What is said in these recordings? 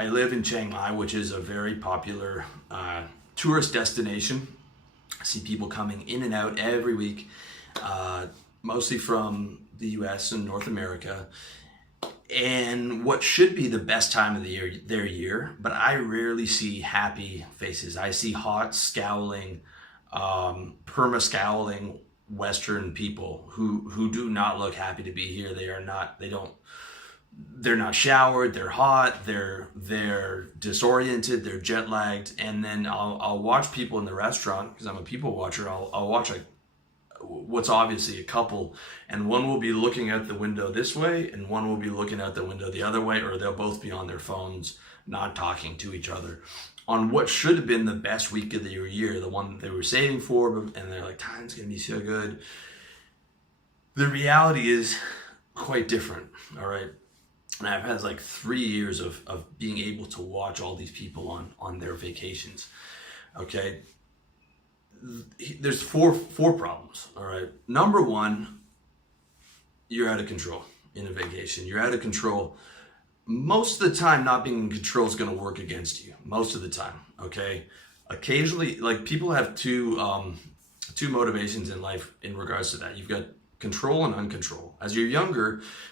I live in Chiang Mai, which is a very popular tourist destination. I see people coming in and out every week, mostly from the US and North America. And what should be the best time of the year, their year, but I rarely see happy faces. I see hot, scowling, perma-scowling Western people who do not look happy to be here. They're not showered, they're hot, they're disoriented, they're jet lagged. And then I'll watch people in the restaurant, because I'm a people watcher. I'll watch what's obviously a couple, and one will be looking out the window this way and one will be looking out the window the other way, or they'll both be on their phones, not talking to each other on what should have been the best week of their year, the one that they were saving for, and they're like, time's gonna be so good. The reality is quite different, all right? And I've had like 3 years of being able to watch all these people on their vacations, okay? There's four problems, all right? Number one, you're out of control in a vacation. You're out of control. Most of the time, not being in control is going to work against you. Most of the time, okay? Occasionally, like, people have two motivations in life in regards to that. You've got control and uncontrol.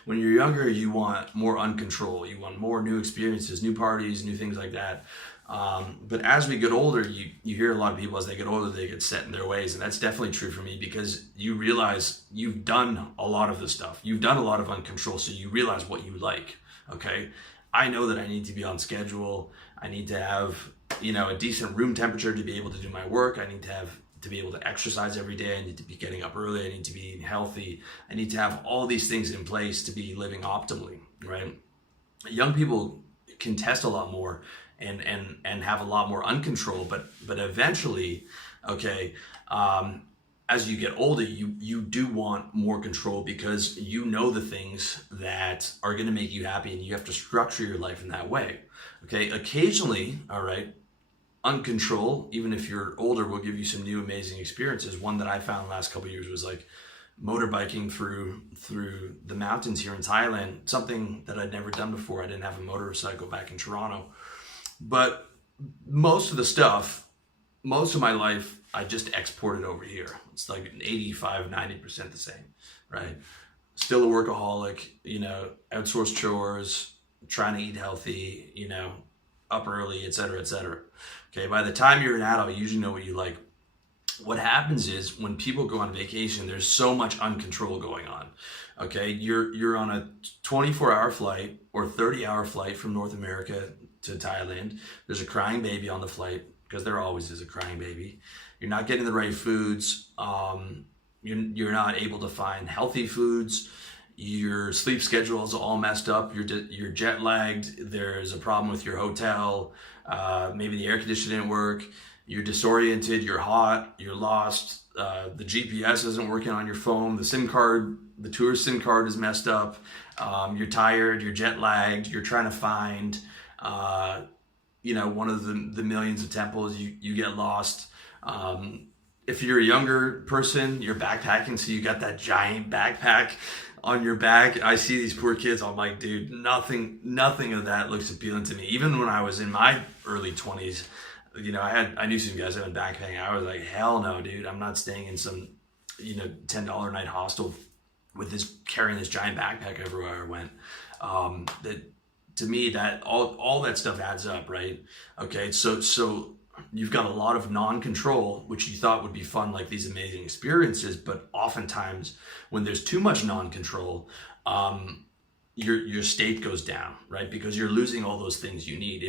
When you're younger, you want more uncontrol. You want more new experiences, new parties, new things like that. But as we get older, you hear a lot of people, as they get older, they get set in their ways. And that's definitely true for me, because you realize you've done a lot of this stuff. You've done a lot of uncontrol, so you realize what you like, okay? I know that I need to be on schedule. I need to have, a decent room temperature to be able to do my work. I need to be able to exercise every day. I need to be getting up early. I need to be eating healthy. I need to have all these things in place to be living optimally, right? Young people can test a lot more and have a lot more uncontrol, but eventually, okay, as you get older, you do want more control, because you know the things that are going to make you happy, and you have to structure your life in that way, okay? Occasionally, all right, uncontrol, even if you're older, will give you some new amazing experiences. One that I found the last couple of years was like motorbiking through the mountains here in Thailand, something that I'd never done before. I didn't have a motorcycle back in Toronto. But most of my life, I just exported over here. It's like 85-90% the same, right? Still a workaholic, outsource chores, trying to eat healthy, up early, et cetera, et cetera. Okay, by the time you're an adult, you usually know what you like. What happens is, when people go on vacation, there's so much uncontrol going on. Okay, you're on a 24-hour flight or 30-hour flight from North America to Thailand. There's a crying baby on the flight, because there always is a crying baby. You're not getting the right foods. You're not able to find healthy foods. Your sleep schedule is all messed up. You're jet lagged. There's a problem with your hotel. Maybe the air conditioning didn't work. You're disoriented. You're hot. You're lost. The GPS isn't working on your phone. The SIM card, the tourist SIM card, is messed up. You're tired. You're jet lagged. You're trying to find, one of the millions of temples. You get lost. If you're a younger person, you're backpacking, so you got that giant backpack on your back. I see these poor kids. I'm like, dude, nothing of that looks appealing to me. Even when I was in my early 20s, I knew some guys that went backpacking. I was like, hell no, dude. I'm not staying in some, $10 a night hostel with carrying this giant backpack everywhere I went. That, to me, that all that stuff adds up, right? Okay, so you've got a lot of non-control, which you thought would be fun, like these amazing experiences, but oftentimes when there's too much non-control, your state goes down, right? Because you're losing all those things you need.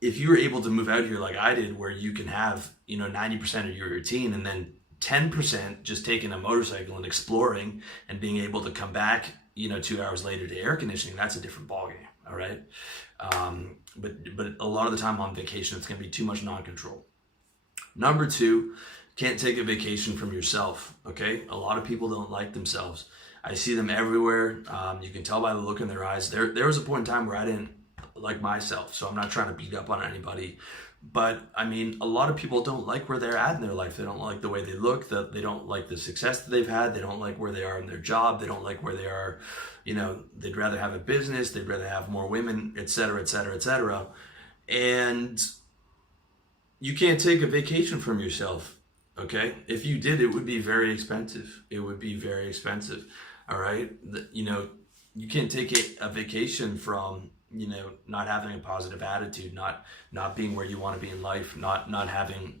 If you were able to move out here like I did, where you can have 90% of your routine, and then 10% just taking a motorcycle and exploring and being able to come back 2 hours later to air conditioning, that's a different ballgame, all right? But a lot of the time on vacation, it's going to be too much non-control. Number two, can't take a vacation from yourself, okay? A lot of people don't like themselves. I see them everywhere. You can tell by the look in their eyes. There was a point in time where I didn't like myself, so I'm not trying to beat up on anybody. But I mean, a lot of people don't like where they're at in their life. They don't like the way they look, that they don't like the success that they've had. They don't like where they are in their job. They don't like where they are, you know, they'd rather have a business, they'd rather have more women, etc., etc., etc. And you can't take a vacation from yourself, okay? If you did, it would be very expensive. It would be very expensive, all right? You know, you can't take a vacation from, you know, not having a positive attitude, not being where you want to be in life, not having,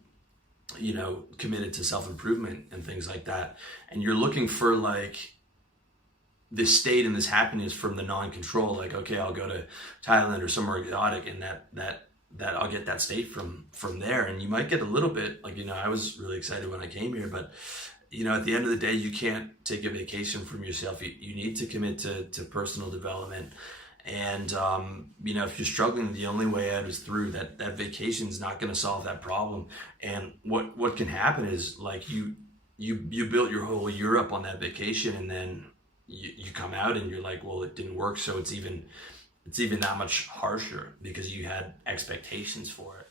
you know, committed to self-improvement and things like that. And you're looking for like this state and this happiness from the non-control, like, okay, I'll go to Thailand or somewhere exotic, and that I'll get that state from there. And you might get a little bit, like, you know, I was really excited when I came here, but you know, at the end of the day, you can't take a vacation from yourself. You need to commit to personal development. And you know, if you're struggling, the only way out is through. That vacation is not going to solve that problem. And what can happen is, like, you built your whole year up on that vacation, and then you come out and you're like, well, it didn't work. So it's even that much harsher because you had expectations for it.